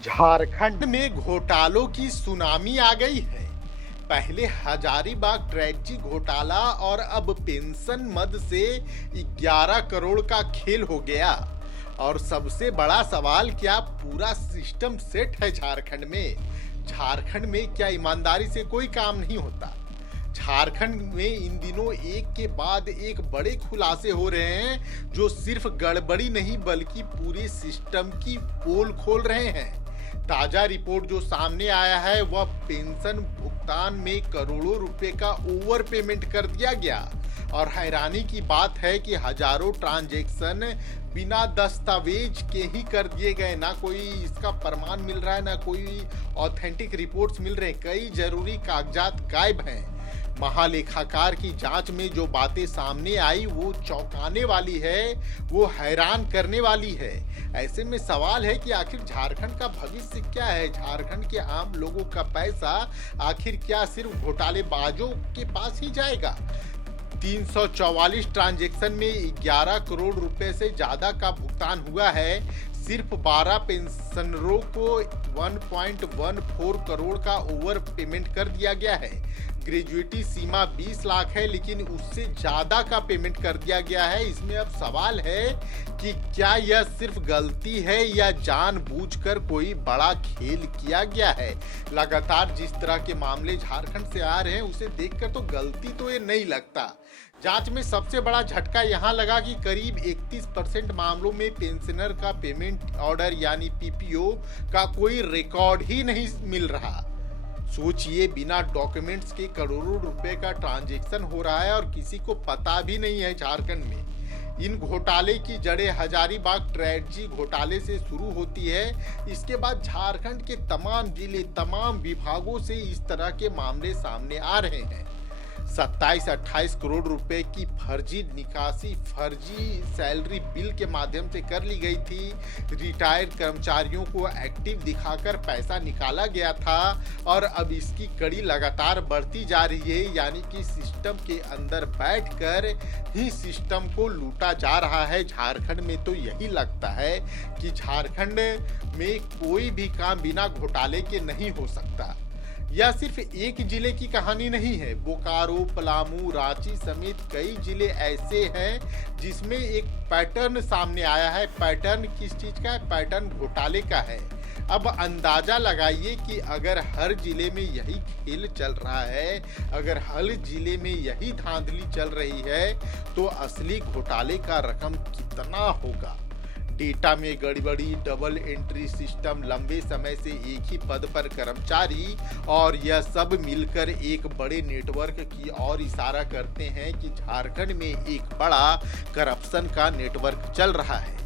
झारखंड में घोटालों की सुनामी आ गई है। पहले हजारीबाग ट्रैक्ची घोटाला और अब पेंशन मद से 11 करोड़ का खेल हो गया। और सबसे बड़ा सवाल, क्या पूरा सिस्टम सेट है झारखंड में? झारखंड में क्या ईमानदारी से कोई काम नहीं होता? झारखंड में इन दिनों एक के बाद एक बड़े खुलासे हो रहे हैं, जो सिर्फ गड़बड़ी नहीं बल्कि पूरे सिस्टम की पोल खोल रहे हैं। ताजा रिपोर्ट जो सामने आया है वह पेंशन भुगतान में करोड़ों रुपए का ओवर पेमेंट कर दिया गया। और हैरानी की बात है कि हजारों ट्रांजैक्शन बिना दस्तावेज के ही कर दिए गए। ना कोई इसका प्रमाण मिल रहा है, ना कोई ऑथेंटिक रिपोर्ट्स मिल रहे हैं। कई जरूरी कागजात गायब हैं। महालेखाकार की जांच में जो बातें सामने आई वो चौंकाने वाली है, वो हैरान करने वाली है। ऐसे में सवाल है कि आखिर झारखंड का भविष्य क्या है? झारखंड के आम लोगों का पैसा आखिर क्या सिर्फ घोटालेबाजों के पास ही जाएगा? 344 ट्रांजैक्शन में 11 करोड़ रुपए से ज्यादा का भुगतान हुआ है। सिर्फ 12 पेंशनरों को 1.14 करोड़ का ओवर पेमेंट कर दिया गया है। ग्रेजुएटी सीमा 20 लाख है, लेकिन उससे ज्यादा का पेमेंट कर दिया गया है। इसमें अब सवाल है कि क्या यह सिर्फ गलती है या जानबूझकर कोई बड़ा खेल किया गया है? लगातार जिस तरह के मामले झारखंड से आ रहे हैं उसे देखकर तो गलती तो ये नहीं लगता। जांच में सबसे बड़ा झटका यहां लगा कि करीब 31% मामलों में पेंशनर का पेमेंट ऑर्डर यानी पीपीओ का कोई रिकॉर्ड ही नहीं मिल रहा। सोचिए, बिना डॉक्यूमेंट्स के करोड़ों रुपए का ट्रांजैक्शन हो रहा है और किसी को पता भी नहीं है झारखंड में। इन घोटाले की जड़ें हजारीबाग ट्रैक्ची घोटाले से शुरू होती है। इसके बाद झारखंड के तमाम जिले, तमाम विभागों से इस तरह के मामले सामने आ रहे हैं। 27-28 करोड़ रुपए की फर्जी निकासी फर्जी सैलरी बिल के माध्यम से कर ली गई थी। रिटायर्ड कर्मचारियों को एक्टिव दिखाकर पैसा निकाला गया था और अब इसकी कड़ी लगातार बढ़ती जा रही है। यानी कि सिस्टम के अंदर बैठकर ही सिस्टम को लूटा जा रहा है। झारखंड में तो यही लगता है कि झारखंड में कोई भी काम बिना घोटाले के नहीं हो सकता। यह सिर्फ एक जिले की कहानी नहीं है। बोकारो, पलामू, रांची समेत कई जिले ऐसे हैं जिसमें एक पैटर्न सामने आया है। पैटर्न किस चीज का है? पैटर्न घोटाले का है। अब अंदाजा लगाइए कि अगर हर जिले में यही खेल चल रहा है, अगर हर जिले में यही धांधली चल रही है, तो असली घोटाले का रकम कितना होगा? डेटा में गड़बड़ी, डबल एंट्री सिस्टम, लंबे समय से एक ही पद पर कर्मचारी, और यह सब मिलकर एक बड़े नेटवर्क की ओर इशारा करते हैं कि झारखंड में एक बड़ा करप्शन का नेटवर्क चल रहा है।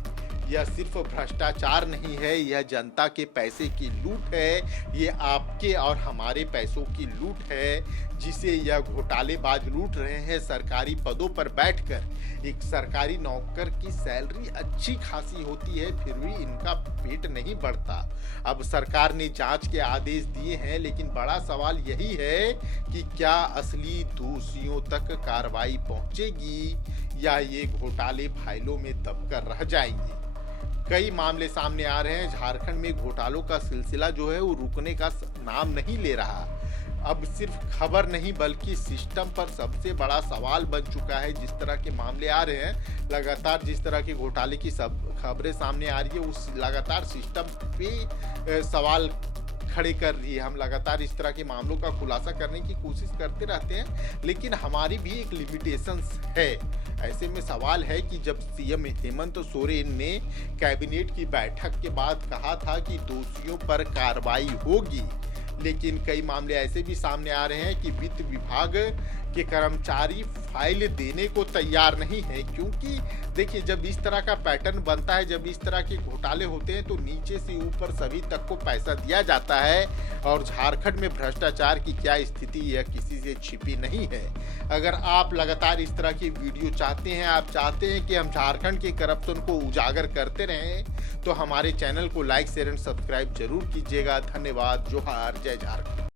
यह सिर्फ भ्रष्टाचार नहीं है, यह जनता के पैसे की लूट है। ये आपके और हमारे पैसों की लूट है, जिसे यह घोटालेबाज लूट रहे हैं सरकारी पदों पर बैठकर। एक सरकारी नौकर की सैलरी अच्छी खासी होती है, फिर भी इनका पेट नहीं बढ़ता। अब सरकार ने जांच के आदेश दिए हैं, लेकिन बड़ा सवाल यही है कि क्या असली दोषियों तक कार्रवाई पहुंचेगी या ये घोटाले फाइलों में दबकर रह जाएंगे? कई मामले सामने आ रहे हैं। झारखंड में घोटालों का सिलसिला जो है वो रुकने का नाम नहीं ले रहा। अब सिर्फ खबर नहीं बल्कि सिस्टम पर सबसे बड़ा सवाल बन चुका है। जिस तरह के मामले आ रहे हैं, लगातार जिस तरह के घोटाले की सब खबरें सामने आ रही है, उस लगातार सिस्टम पे सवाल खड़े कर रही है। हम लगातार इस तरह के मामलों का खुलासा करने की कोशिश करते रहते हैं, लेकिन हमारी भी एक लिमिटेशंस है। ऐसे में सवाल है कि जब सीएम हेमंत सोरेन ने कैबिनेट की बैठक के बाद कहा था कि दोषियों पर कार्रवाई होगी, लेकिन कई मामले ऐसे भी सामने आ रहे हैं कि वित्त विभाग के कर्मचारी फाइल देने को तैयार नहीं है। क्योंकि देखिए, जब इस तरह का पैटर्न बनता है, जब इस तरह के घोटाले होते हैं, तो नीचे से ऊपर सभी तक को पैसा दिया जाता है। और झारखंड में भ्रष्टाचार की क्या स्थिति यह किसी से छिपी नहीं है। अगर आप लगातार इस तरह की वीडियो चाहते हैं, आप चाहते हैं कि हम झारखंड के करप्शन को उजागर करते रहें, तो हमारे चैनल को लाइक, शेयर एंड सब्सक्राइब जरूर कीजिएगा। धन्यवाद। जोहार। जय झारखंड।